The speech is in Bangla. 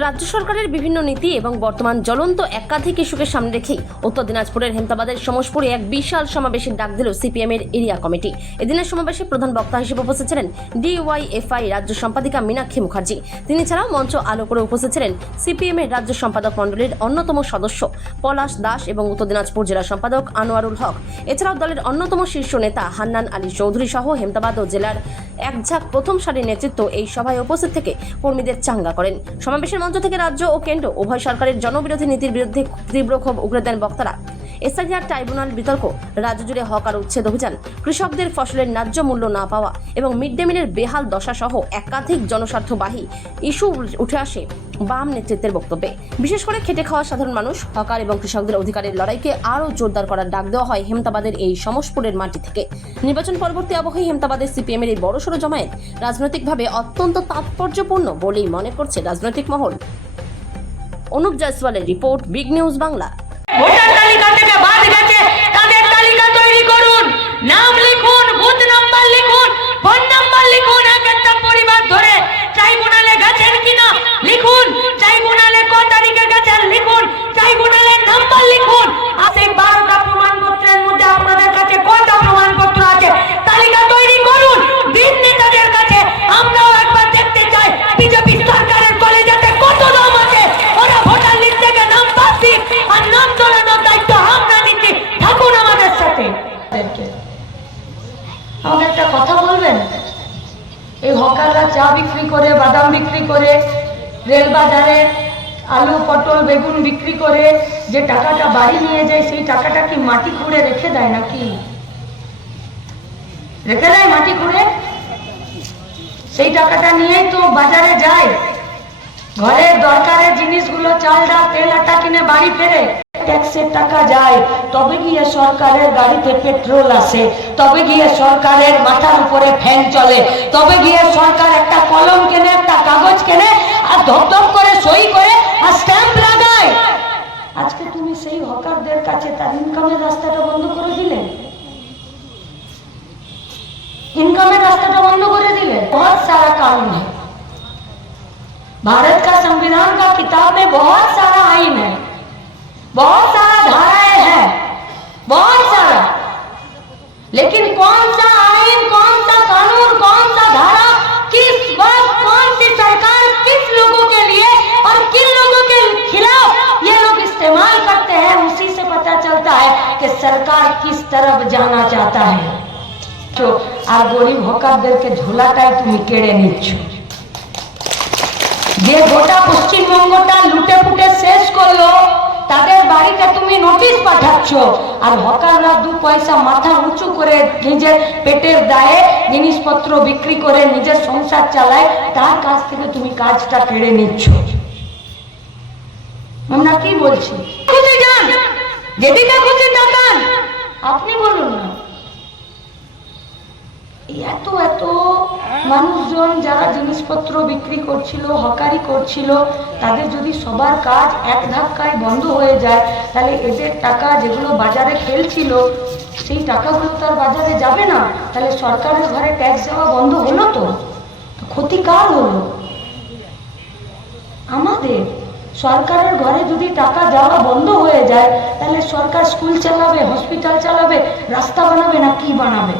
রাজ্য সরকারের বিভিন্ন নীতি এবং বর্তমান জ্বলন্ত একাধিক ইস্যুকে সামনে রেখেই উত্তর দিনাজপুরের হেমতাবাদের সমসপুরে এক বিশাল সমাবেশের ডাক দিল সিপিএমের এরিয়া কমিটি। এদিনের সমাবেশে প্রধান বক্তা হিসেবে উপস্থিত ছিলেন ডিওয়াইএফআই রাজ্য সম্পাদিকা মীনাক্ষী মুখার্জি। তিনি ছাড়াও মঞ্চ আলো করে উপস্থিত ছিলেন সিপিএমের রাজ্য সম্পাদক মণ্ডলীর অন্যতম সদস্য পলাশ দাস এবং উত্তর দিনাজপুর জেলা সম্পাদক আনোয়ারুল হক। এছাড়াও দলের অন্যতম শীর্ষ নেতা হান্নান আলী চৌধুরী সহ হেমতাবাদ ও জেলার একঝাঁক প্রথম সারির নেতৃত্ব এই সভায় উপস্থিত থেকে কর্মীদের চাঙ্গা করেন। সমাবেশের মঞ্চ থেকে রাজ্য ও কেন্দ্র উভয় সরকারের জনবিরোধী নীতির বিরুদ্ধে তীব্র ক্ষোভ উগরে দেন বক্তারা। এসআইআর ট্রাইব্যুনাল বিতর্ক, রাজ্য জুড়ে হকার উচ্ছেদ অভিযান, কৃষকদের ফসলের ন্যায্য মূল্য না পাওয়া এবং মিড ডে মিলের বেহাল দশা সহ একাধিক জনস্বার্থবাহী ইস্যু উঠে আসে বাম নেতৃত্বের বক্তব্যে। বিশেষ করে খেটে খাওয়া সাধারণ মানুষ, হকার এবং কৃষকদের অধিকারের লড়াইকে আরও জোরদার করার ডাক দেওয়া হয় হেমতাবাদের এই সমসপুরের মাটি থেকে। নির্বাচন পরবর্তী আবহে হেমতাবাদের সিপিএমের এই বড়সড় জমায়েত রাজনৈতিকভাবে অত্যন্ত তাৎপর্যপূর্ণ বলেই মনে করছে রাজনৈতিক মহল। অনুপ জয়সওয়ালের report, big news Bangla. Voter তালিকা থেকে বাদ গেছে, তাদের তালিকা তৈরি করুন, নাম লিখুন, বুথ নাম্বার লিখুন, ফোন নাম্বার লিখুন, এক একটা পরিবার ধরে ট্রাইব্যুনালে গেছেন কিনা লিখুন, ট্রাইব্যুনালে ক তারিখে গেছেন লিখুন, ট্রাইব্যুনালের নাম্বার লিখুন। আর সেই 12টা প্রমাণপত্রের মধ্যে আপনাদের কাছে কয়টা প্রমাণপত্র আছে তালিকা তৈরি করুন, দিন নেতাদের কাছে। আমরাও একবার দেখতে চাই বিজেপি সরকারের কলেজেতে কত দাম আছে, ওরা ভোটার লিস্ট থেকে নাম বাদ দিন আর নাম তোলানোর দায়িত্ব আমরা নিচ্ছি। থাকুন আমাদের সাথে। আমাকে একটা কথা বলবেন, এই হকাররা চা বিক্রি করে, বাদাম বিক্রি করে, রেল বাজারে আলু পটল বেগুন বিক্রি করে যে টাকাটা বাড়ি নিয়ে যায়, সেই টাকাটা কি মাটি খুঁড়ে রেখে দেয় নাকি? রেখে দেয় মাটি খুঁড়ে? সেই টাকাটা নিয়েই তো বাজারে যায়, ঘরের দরকারের জিনিসগুলো চাল ডাল তেল আটা কিনে বাড়ি ফেরে। ট্যাক্সের টাকা যায়, তবে গিয়ে সরকারের গাড়িতে পেট্রোল আসে, তবে গিয়ে সরকারের মাথার উপরে ফ্যান চলে, তবে গিয়ে সরকার একটা কলম কেনে, একটা কাগজ কেনে আর ধপধপ করে সই করে আর স্ট্যাম্প লাগায়। আজকে তুমি সেই হকারদের কাছে তার ইনকামের রাস্তাটা বন্ধ করে দিলে, इनकम रास्ता बंद कर दिले। बहुत सारा कानून है, भारत का संविधान का किताब में बहुत सारा आइन है, बहुत सारा धाराएं हैं, बहुत सारा, लेकिन कौन सा आइन, कौन सा कानून, कौन सा धारा, किस वक्त कौन सी सरकार किस लोगों के लिए और किन लोगों के खिलाफ ये लोग इस्तेमाल करते हैं, उसी से पता चलता है कि सरकार किस तरफ जाना चाहता है। আর গরিব হকারদেরকে ঝোলাটাই তুমি কেড়ে নিচ্ছ, যে গোটা পশ্চিমবঙ্গটা লুটে ফুটে শেষ করলো, তাদের বাড়িতে তুমি নোটিশ পাঠাচ্ছ। আর হকাররা 2 পয়সা মাথা উঁচু করে নিজের পেটের দায়ে জিনিসপত্র বিক্রি করে নিজের সংসার চালায়, তার কাছ থেকে তুমি কাজটা কেড়ে নিচ্ছ। আমরা কি বলছি? খুঁজে যান, যেদিকে খুঁজে তাকান, আপনি বলুন না। এত এত মানুষজন যারা জিনিসপত্র বিক্রি করছিল, হকারি করছিল, তাদের যদি সবার কাজ এক ধাক্কায় বন্ধ হয়ে যায়, তাহলে এদের টাকা যেগুলো বাজারে খেলছিল, সেই টাকাগুলো তো আর বাজারে যাবে না। তাহলে সরকারের ঘরে ট্যাক্স দেওয়া বন্ধ হলো, তো ক্ষতি কার হলো? আমাদের। সরকারের ঘরে যদি টাকা যাওয়া বন্ধ হয়ে যায়, তাহলে সরকার স্কুল চালাবে, হসপিটাল চালাবে, রাস্তা বানাবে না কি বানাবে?